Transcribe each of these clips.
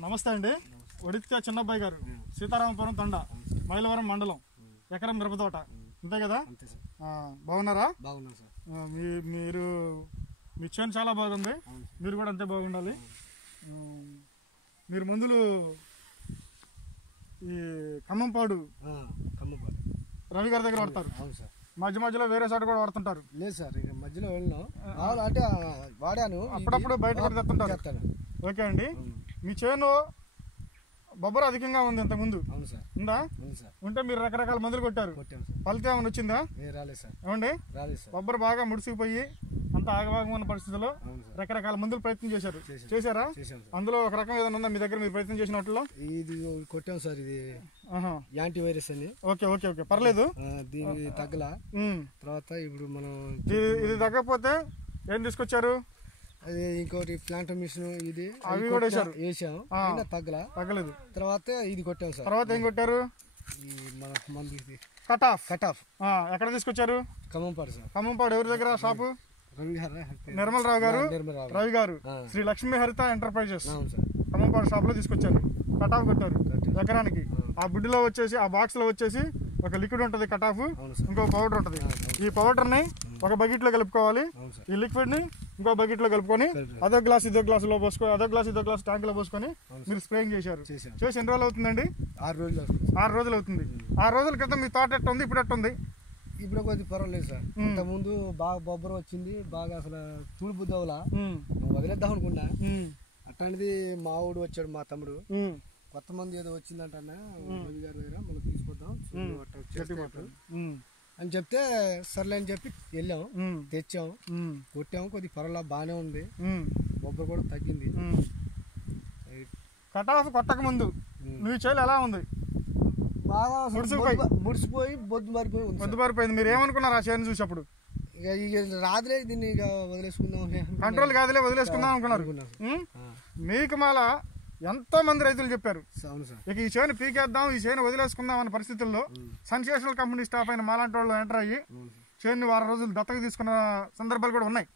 నమస్తే అండి. ఒడిత్య చిన్నబ్బాయి గారు, సీతారామపురం తండ, మైలవరం మండలం, ఎకరం మిరపతోట, అంతే కదా? బాగున్నారా? బాగున్నాను సార్. మీరు మీ చేను చాలా బాగుంది, మీరు కూడా అంతే బాగుండాలి. మీరు మందులు ఈ ఖమ్మంపాడు రవి గారి దగ్గర వాడతారు. అవును సార్. మధ్య మధ్యలో వేరే చోట కూడా వాడుతుంటారు. లేదు సార్, ఇక మధ్యలో వెళ్ళినాం అంటే వాడాను, అప్పుడప్పుడు బయట కూడా తెస్తుంటారు. ఓకే అండి. మీ చేను బొబ్బర అధికంగా ఉంది ఇంతకుముందు. అవును సార్. ఉందా? ఉంది సార్. ఉంటే మీరు రకరకాల మందులు కొట్టారు, ఫలితం ఏమైనా వచ్చిందా? రాలేదు సార్. ఏమండి? రాలేదు సార్. బొబ్బర బాగా ముడిసిపోయి అంత ఆగవాగం ఉన్న పరిస్థితుల్లో రకరకాల మందులు ప్రయత్నం చేశారు. చేశారా? అందులో ఒక రకం ఏదైనా ఉందా మీ దగ్గర మీరు ప్రయత్నం చేసినట్లో? ఇది కొట్టాం సార్, ఇది యాంటీ వైరస్ అని. ఓకే ఓకే ఓకే, పర్లేదు. దీనికి తగ్గల తర్వాత ఇప్పుడు మనం ఇది తగ్గకపోతే ఏం తీసుకొచ్చారు? అది ఇంకోటి ప్లాంట్ మిషన్, ఇది అవి కూడా వేసాం, తగ్గలేదు. తర్వాత ఇది కొట్టాం సార్. తర్వాత ఏం కొట్టారు? మన మంది కట్ ఆఫ్. ఎక్కడ తీసుకొచ్చారు? ఖమ్మంపాడు సార్. ఖమ్మంపాడు ఎవరి దగ్గర షాపు? నిర్మల్ రావు గారు, రవి గారు, శ్రీ లక్ష్మీ హరిత ఎంటర్ప్రైజెస్ ఖమ్మంపాడు షాప్ లో తీసుకొచ్చారు. కట్ ఆఫ్ కొట్టారు ఎకరానికి. ఆ బుడ్డిలో వచ్చేసి, ఆ బాక్స్ లో వచ్చేసి ఒక లిక్విడ్ ఉంటది కట్ ఆఫ్, ఇంకో పౌడర్ ఉంటది. ఈ పౌడర్ ని ఒక బకెట్ లో కలుపుకోవాలి, ఈ లిక్విడ్ ని ఇంకో బకెట్ లో కలుపుకొని అదో గ్లాస్ ఇదో గ్లాస్ లో పోసుకొని, అదో గ్లాస్ ఇదో గ్లాస్ ట్యాంక్ లో పోసుకొని మీరు స్ప్రేయింగ్ చేశారు. చేసి ఎన్ని రోజులు అవుతుందండి? 6 రోజులు అవుతుంది. 6 రోజుల క్రితం మీ తోట ఎట్ట ఉంది, ఇప్పుడు ఎట్టుంది? ఇప్పుడు కొద్దిగా పర్వాలేదు సార్. ఇంత ముందు బాగా బొబ్బర వచ్చింది, బాగా అసలు తుడుపుదవలా వదిలేద్దాం అనుకున్నా. అట్లాంటిది మా ఊడు వచ్చాడు, మా తమ్ముడు, కొత్త మంది ఏదో వచ్చిందంట రవి గారి దగ్గర, మనం తీసుకొద్దాం అని చెప్తే సర్లే అని చెప్పి వెళ్ళాం, తెచ్చాం, కొట్టాము. కొద్దిగా పర్వాలేదు, బాగానే ఉంది, బొబ్బర కూడా తగ్గింది. కట్ ఆఫ్ కొట్టక ముందు మీ చేలు ఎలా ఉంది? బాగా ముడిసిపోయి బొద్దు మారిపోయింది. మీరు ఏమనుకున్నారు ఆ చేను చూసి? అప్పుడు ఇక రాదులే, దీన్ని ఇక వదిలేసుకుందాం, కంట్రోల్ కాదులే వదిలేసుకుందాం అనుకున్నారు. మీకు మళ్ళా ఎంతో మంది రైతులు చెప్పారు ఇక ఈ చేను పీకేద్దాం, ఈ చేను వదిలేసుకుందాం అన్న పరిస్థితుల్లో సెన్సేషనల్ కంపెనీ స్టాఫ్ అయిన మాలాంటి వాళ్ళు ఎంటర్ అయ్యి చేను వారం రోజులు దత్తకు తీసుకున్న సందర్భాలు కూడా ఉన్నాయి.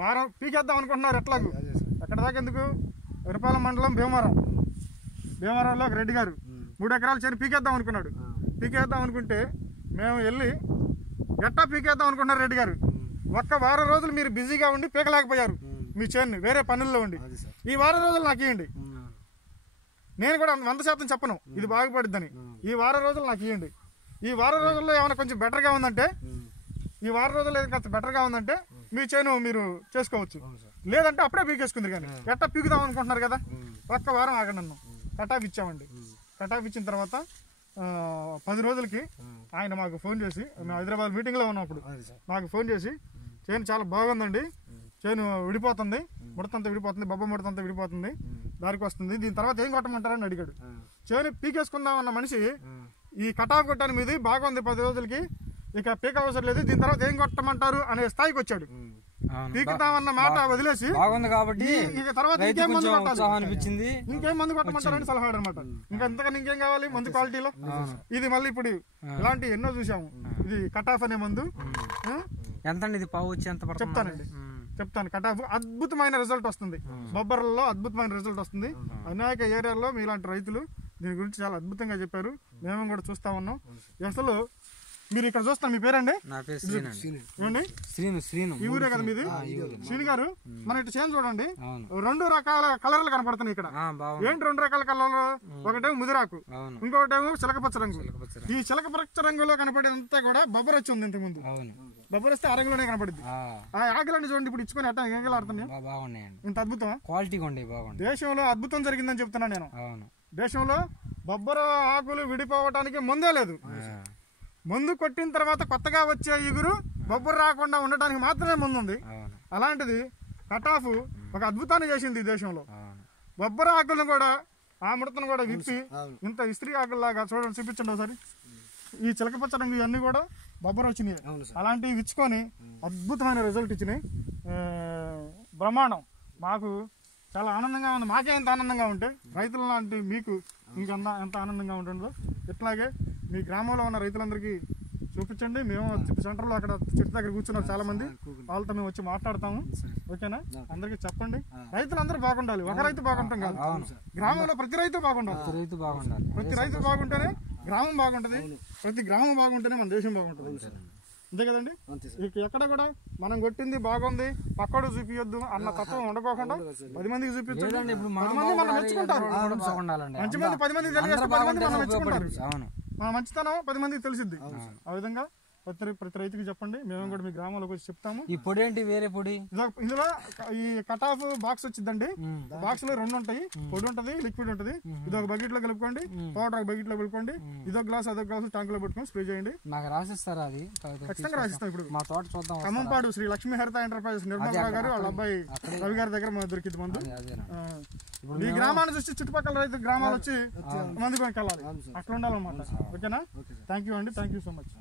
వారం పీకేద్దాం అనుకుంటున్నారు. ఎట్లాగూ ఎక్కడ దాకా ఎందుకు? విరపాలెం మండలం భీమవరంలో ఒక రెడ్డి గారు 3 ఎకరాలు చేను పీకేద్దాం అనుకున్నాడు. పీకేద్దాం అనుకుంటే మేము వెళ్ళి ఎట్టా పీకేద్దాం అనుకుంటున్నారు రెడ్డి గారు. ఒక్క వారం రోజులు మీరు బిజీగా ఉండి పీకలేకపోయారు మీ చేన్ని, వేరే పనుల్లో ఉండి. ఈ వారం రోజులు నాకు ఇవ్వండి, నేను కూడా 100% చెప్పను ఇది బాగుపడిద్దని. ఈ వారం రోజులు నాకు ఇవ్వండి. ఈ వారం రోజుల్లో ఏమైనా కొంచెం బెటర్గా ఉందంటే, ఈ వారం రోజుల్లో ఏదైనా బెటర్గా ఉందంటే మీ చేను మీరు చేసుకోవచ్చు. లేదంటే అప్పుడే పీకేసుకుంది. కానీ ఎట్టా పీకుదాం అనుకుంటున్నారు కదా, ఒక్క వారం ఆగండి. నన్ను కటాఫ్ ఇచ్చామండి. కటాఫ్ ఇచ్చిన తర్వాత 10 రోజులకి ఆయన మాకు ఫోన్ చేసి, మేము హైదరాబాద్ మీటింగ్లో ఉన్నప్పుడు మాకు ఫోన్ చేసి, చేను చాలా బాగుందండి, చేను విడిపోతుంది, ముడతంతా విడిపోతుంది, బొబ్బ ముడతంతా విడిపోతుంది, దారికి వస్తుంది, దీని తర్వాత ఏం కొట్టమంటారని అడిగాడు. చేను పీకేసుకుందాం అన్న మనిషి ఈ కటాఫ్ కొట్టాను మీది బాగుంది 10 రోజులకి, ఇక పీక అవసరం లేదు, దీని తర్వాత ఏం కొట్టమంటారు అనే స్థాయికి వచ్చాడు. పీకుతామన్న మాట వదిలేసి బాగుంది కాబట్టి ఇక తర్వాత ఇంకేం మందు కొట్టాలి, ఇంకేం మందు కొట్టమంటారని సలహాడు అనమాట. ఇంకా ఇంతకన్నా ఇంకేం కావాలి మందు క్వాలిటీలో? ఇది మళ్ళీ ఇప్పుడు ఇలాంటి ఎన్నో చూసాము. ఇది కటాఫ్ అనే మందు. ఎంత చెప్తాను. కటాఫ్ అద్భుతమైన రిజల్ట్ వస్తుంది, బొబ్బర్లలో అద్భుతమైన రిజల్ట్ వస్తుంది. అనేక ఏరియాల్లో మీలాంటి రైతులు దీని గురించి చాలా అద్భుతంగా చెప్పారు, మేము కూడా చూస్తా ఉన్నాం. అసలు మీరు ఇక్కడ చూస్తాను, మీ పేరండి? ఈ ఊరే కదా మీది? శ్రీను గారు, మన ఇటు చేను చూడండి, 2 రకాల కలర్లు కనపడుతున్నాయి ఇక్కడ. ఏంటి 2 రకాల కలర్లు? ఒకటేమో ముదిరాకు, ఇంకొకటేమో చిలకపచ్చ రంగు. ఈ చిలకపచ్చ రంగులో కనపడేదంతా కూడా బొబ్బర వచ్చి ఉంది. ఇంతకుముందు బొబ్బర వస్తే అరగులోనే కనపడింది. ఆ ఆకులన్నీ చూడండి ఇప్పుడు ఇచ్చుకొని ఎట్లా ఆడుతున్నాయి, ఇంత అద్భుతం దేశంలో అద్భుతం జరిగిందని చెప్తున్నాను నేను. దేశంలో బొబ్బర ఆకులు విడిపోవటానికి ముందే లేదు. మందు కొట్టిన తర్వాత కొత్తగా వచ్చే ఇగురు బొబ్బరు రాకుండా ఉండటానికి మాత్రమే ముందుంది. అలాంటిది కటాఫ్ ఒక అద్భుతాన్ని చేసింది ఈ దేశంలో. బొబ్బర ఆకులను కూడా, ఆ ముడతను కూడా విప్పి ఇంత ఇస్త్రీ ఆకుల్లాగా చూడండి, చూపించండి ఒకసారి. ఈ చిలకపచ్చ రంగు ఇవన్నీ కూడా బొబ్బర వచ్చినాయి. అలాంటివి ఇచ్చుకొని అద్భుతమైన రిజల్ట్ ఇచ్చినాయి. బ్రహ్మాండం. మాకు చాలా ఆనందంగా ఉంది. మాకే ఎంత ఆనందంగా ఉంటే రైతుల లాంటి మీకు ఇంకెంత ఎంత ఆనందంగా ఉంటుందో. ఇట్లాగే మీ గ్రామంలో ఉన్న రైతులందరికీ చూపించండి. మేము సెంటర్లో అక్కడ చెట్టు దగ్గర కూర్చున్నారు చాలా మంది, వాళ్ళతో మేము వచ్చి మాట్లాడతాము. ఓకేనా? అందరికి చెప్పండి. రైతులందరూ బాగుండాలి, ఒక రైతు బాగుంటాం కాదు, గ్రామంలో ప్రతి రైతు బాగుండాలి. ప్రతి రైతు బాగుంటేనే గ్రామం బాగుంటది, ప్రతి గ్రామం బాగుంటేనే మన దేశం బాగుంటుంది. అంతే కదండి? ఎక్కడ కూడా మనం కొట్టింది బాగుంది పక్కడు చూపించొద్దు అన్న తత్వం ఉండకోకుండా 10 మందికి చూపించండి. 10 మంది మనం మెచ్చుకుంటారు. మంచి మంది 10 మందికి తెలియజేస్తే 10 మంది మనం మెచ్చుకుంటారు. మన మంచితనం 10 మందికి తెలిసిద్ది. ఆ విధంగా ప్రతి రైతుకి చెప్పండి. మేము కూడా మీ గ్రామంలోకి వచ్చి చెప్తాము. ఈ పొడి ఏంటి? వేరే పొడి ఇందులో ఈ కట్ ఆఫ్ బాక్స్ వచ్చిందండి. బాక్స్ లో 2 ఉంటాయి, పొడి ఉంటది, లిక్విడ్ ఉంటది. ఇది ఒక బకెట్ లో కలుపుకోండి, పౌడర్ ఒక బకెట్ లో కలుపుకోండి. ఇదొక గ్లాస్ అదొక గ్లాస్ ట్యాంక్ లో పెట్టుకొని స్ప్రే చేయండి. నాకు రాసిస్తారా? అది ఖచ్చితంగా రాసిస్తాం. ఇప్పుడు మా తోట చూద్దాం. ఖమ్మంపాడు శ్రీ లక్ష్మీ హరిత ఎంటర్ప్రైజెస్ నిర్మలరావు గారు వాళ్ళ అబ్బాయి రవి గారి దగ్గర దొరికింది మందు. ఈ గ్రామాన్ని చూసి చుట్టుపక్కల రైతు గ్రామాలు వచ్చి మందు కొనుక్కెళ్ళాలి. అట్లా ఉండాలన్నమాట. ఓకేనా? థ్యాంక్ యూ అండి. Thank you so much.